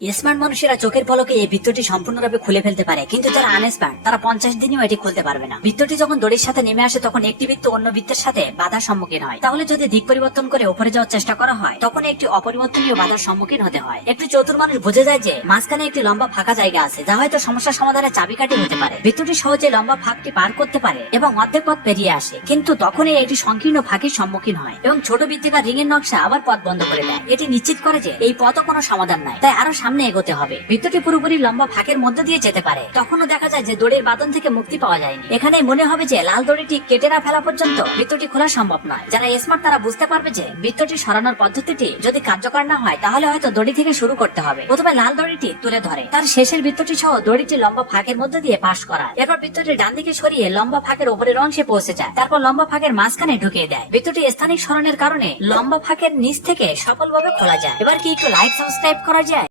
Smart মানুষেরা চোখের পলকে এই বৃত্তটি সম্পূর্ণরূপে খুলে ফেলতে পারে, কিন্তু যারা আনস্মার্ট তারা 50 দিনেও এটি খুলতে পারবে না। বৃত্তটি যখন দড়ির সাথে নেমে আসে তখন একটি বৃত্ত অন্য বৃত্তের সাথে বাধার সম্মুখীন হয়। তাহলে যদি দিক পরিবর্তন করে উপরে যাওয়ার চেষ্টা করা হয় তখন একটি অপরিবর্তনীয় বাধার সম্মুখীন হতে হয়। একটি চতুর মানুষ বুঝে যায় যে মাঝখানে একটি লম্বা ফাঁকা জায়গা আছে যা হয়তো সমস্যা সমাধানের চাবিকাঠি হতে পারে। বৃত্তটি সহজে লম্বা ফাঁকটি পার করতে পারে এবং অর্ধেক পথ পেরিয়ে আসে, কিন্তু তখনই একটি সংকীর্ণ ফাঁকির সম্মুখীন হয় এবং ছোট বৃত্তিকার রিং এর নকশা আবার পথ বন্ধ করে দেয়। এটি নিশ্চিত করে যে এই পথও কোনো সমাধান নাই, তাই আরো সামনে এগোতে হবে। বৃত্তটি পুরোপুরি লম্বা ফাঁকের মধ্যে দিয়ে যেতে পারে, তখনও দেখা যায় যে দড়ির বাঁধন থেকে মুক্তি পাওয়া যায়নি। এখানে মনে হবে যে লাল দড়িটি কেটে না ফেলা পর্যন্ত বৃত্তটি খোলা সম্ভব নয়। যারা স্মার্ট তারা বুঝতে পারবে যে বৃত্তটি সরানোর পদ্ধতিটি যদি কার্যকর না হয় তাহলে হয়তো দড়ি থেকে শুরু করতে হবে। প্রথমে লাল দড়িটি তুলে ধরে তার শেষের বৃত্তটি সহ দড়িটি লম্বা ফাঁকের মধ্যে দিয়ে পাস করা, এরপর বৃত্তটি ডান দিকে সরিয়ে লম্বা ফাঁকের উপরের অংশে পৌঁছে যায়, তারপর লম্বা ফাঁকের মাঝখানে ঢুকিয়ে দেয়। বৃত্তটি স্থানিক সরণের কারণে লম্বা ফাঁকের নিচ থেকে সফলভাবে খোলা যায়। এবার কি একটু লাইক সাবস্ক্রাইব করা যায়?